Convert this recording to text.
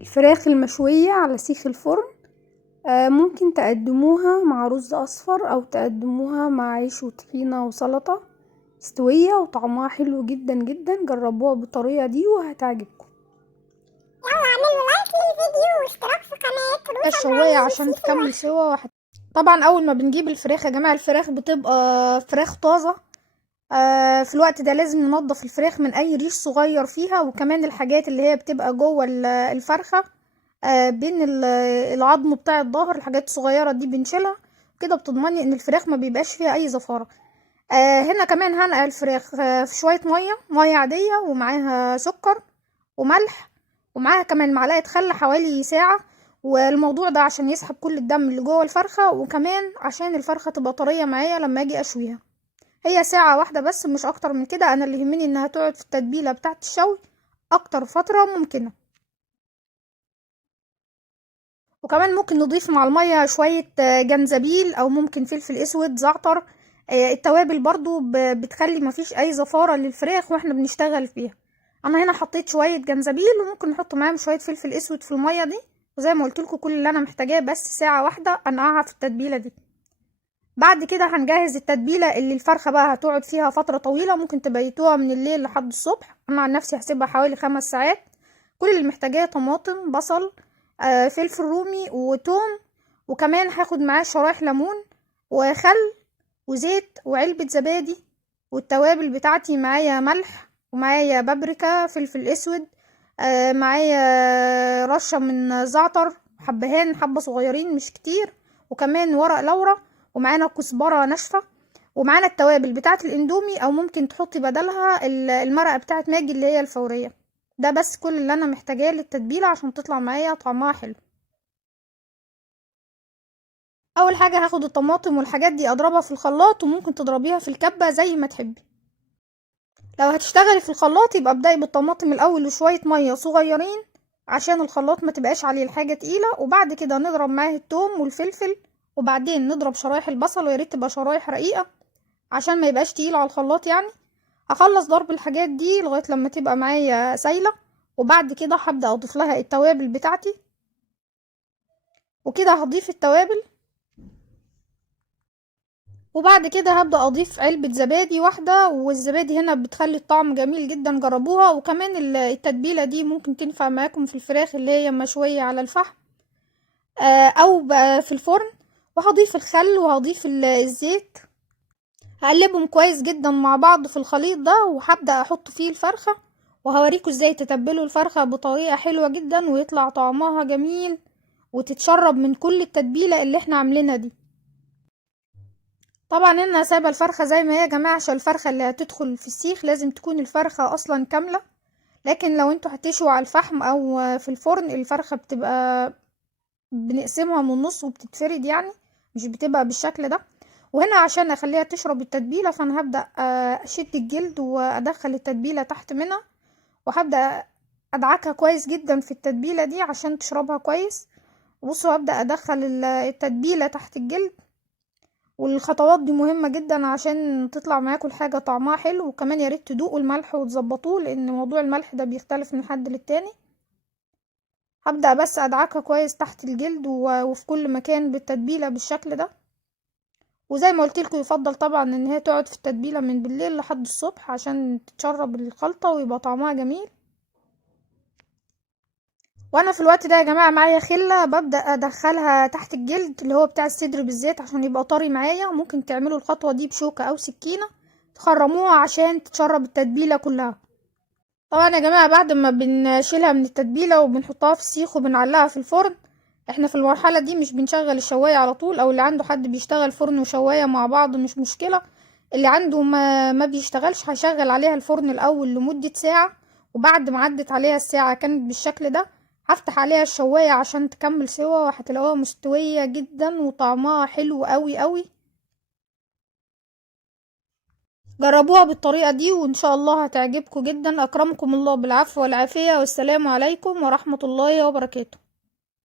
الفراخ المشوية على سيخ الفرن. ممكن تقدموها مع رز اصفر او تقدموها مع عيش وطحينة وسلطة مستوية وطعمها حلو جدا جدا. جربوها بالطريقة دي وهتعجبكم. يلا اعملوا لايك للفيديو واشتراك في قناة روشة الشواية إبراهيم عشان شيف تكمل سوا طبعا اول ما بنجيب الفراخ يا جماعة الفراخ بتبقى فراخ طازة. في الوقت ده لازم ننضف الفراخ من اي ريش صغير فيها، وكمان الحاجات اللي هي بتبقى جوه الفرخة بين العظم بتاع الظهر، الحاجات الصغيرة دي بنشيلها كده، بتضمني ان الفراخ ما بيبقاش فيها اي زفارة. هنا كمان هنقع الفراخ في شوية مية عادية، ومعاها سكر وملح، ومعاها كمان معلقة خل حوالي ساعة. والموضوع ده عشان يسحب كل الدم اللي جوه الفرخة، وكمان عشان الفرخة تبقى طرية معايا لما اجي اشويها. هي ساعة واحدة بس مش اكتر من كده. انا اللي يهمني انها تقعد في التتبيلة بتاعة الشوي اكتر فترة ممكنة. وكمان ممكن نضيف مع المية شوية جنزبيل او ممكن فلفل اسود، زعتر. التوابل برضو بتخلي مفيش اي زفارة للفراخ واحنا بنشتغل فيها. انا هنا حطيت شوية جنزبيل، وممكن نحط معاهم شوية فلفل اسود في المية دي. وزي ما قلت لكم كل اللي انا محتاجاه بس ساعة واحدة انقعها في التتبيلة دي. بعد كده هنجهز التتبيلة اللي الفرخة بقى هتقعد فيها فترة طويلة، ممكن تبيتوها من الليل لحد الصبح. انا عن نفسي هسيبها حوالي 5 ساعات. كل اللي محتاجاه طماطم، بصل، فلفل رومي وتوم، وكمان هاخد معاه شرايح ليمون وخل وزيت وعلبة زبادي. والتوابل بتاعتي معايا ملح ومعايا بابريكا، فلفل اسود، معايا رشة من زعتر، حبهان حبة صغيرين مش كتير، وكمان ورق لورا، ومعانا كزبرة ناشفة، ومعانا التوابل بتاعة الاندومي، او ممكن تحطي بدلها المرقة بتاعة ماجي اللي هي الفورية. ده بس كل اللي انا محتاجاه للتتبيلة عشان تطلع معايا طعمها حلو. اول حاجة هاخد الطماطم والحاجات دي اضربها في الخلاط، وممكن تضربيها في الكبة زي ما تحبي. لو هتشتغلي في الخلاط يبقى ابدأي بالطماطم الاول وشوية مية صغيرين عشان الخلاط ما تبقاش عليه الحاجة تقيلة، وبعد كده نضرب معاه التوم والفلفل، وبعدين نضرب شرايح البصل، وياريت تبقى شرايح رقيقة عشان ما يبقاش تقيل على الخلاط يعني. هخلص ضرب الحاجات دي لغاية لما تبقى معايا سايلة، وبعد كده هبدأ اضيف لها التوابل بتاعتي. وكده هضيف التوابل، وبعد كده هبدأ اضيف علبة زبادي واحدة، والزبادي هنا بتخلي الطعم جميل جدا، جربوها. وكمان التتبيلة دي ممكن تنفع معاكم في الفراخ اللي هي مشوية على الفحم او في الفرن. وهضيف الخل وهضيف الزيت، هقلبهم كويس جدا مع بعض في الخليط ده، وهبدأ احط فيه الفرخة، وهوريكم ازاي تتبلوا الفرخة بطريقة حلوة جدا ويطلع طعمها جميل، وتتشرب من كل التتبيلة اللي احنا عاملينها دي. طبعا انا سايبه الفرخه زي ما هي يا جماعه، عشان الفرخه اللي هتدخل في السيخ لازم تكون الفرخه اصلا كامله. لكن لو انتوا هتشوا على الفحم او في الفرن، الفرخه بتبقى بنقسمها من النص وبتتفرد يعني، مش بتبقى بالشكل ده. وهنا عشان اخليها تشرب التتبيله، فانا هبدا اشد الجلد وادخل التتبيله تحت منها، وهبدا ادعكها كويس جدا في التتبيله دي عشان تشربها كويس. بصوا هبدا ادخل التتبيله تحت الجلد. والخطوات دي مهمة جدا عشان تطلع معاكم الحاجة طعمها حلو. وكمان ياريت تدوقوا الملح وتظبطوه، لان موضوع الملح ده بيختلف من حد للتاني. هبدأ بس ادعكها كويس تحت الجلد وفي كل مكان بالتتبيلة بالشكل ده. وزي ما قلت لكم يفضل طبعا ان هي تقعد في التتبيلة من بالليل لحد الصبح عشان تتشرب الخلطة ويبقى طعمها جميل. وانا في الوقت ده يا جماعه معايا خله، ببدا ادخلها تحت الجلد اللي هو بتاع الصدر بالذات عشان يبقى طري معايا. ممكن تعملوا الخطوه دي بشوكه او سكينه تخرموها عشان تتشرب التتبيله كلها. طبعا يا جماعه بعد ما بنشيلها من التتبيله وبنحطها في السيخ وبنعلقها في الفرن، احنا في المرحله دي مش بنشغل الشوايه على طول، او اللي عنده حد بيشتغل فرن وشوايه مع بعض مش مشكله. اللي عنده ما بيشتغلش هيشغل عليها الفرن الاول لمده ساعه، وبعد ما عدت عليها الساعه كانت بالشكل ده، هفتح عليها الشوايه عشان تكمل سوا، وهتلاقوها مستويه جدا وطعمها حلو قوي قوي. جربوها بالطريقه دي وان شاء الله هتعجبكم جدا. اكرمكم الله بالعفو والعافيه، والسلام عليكم ورحمه الله وبركاته.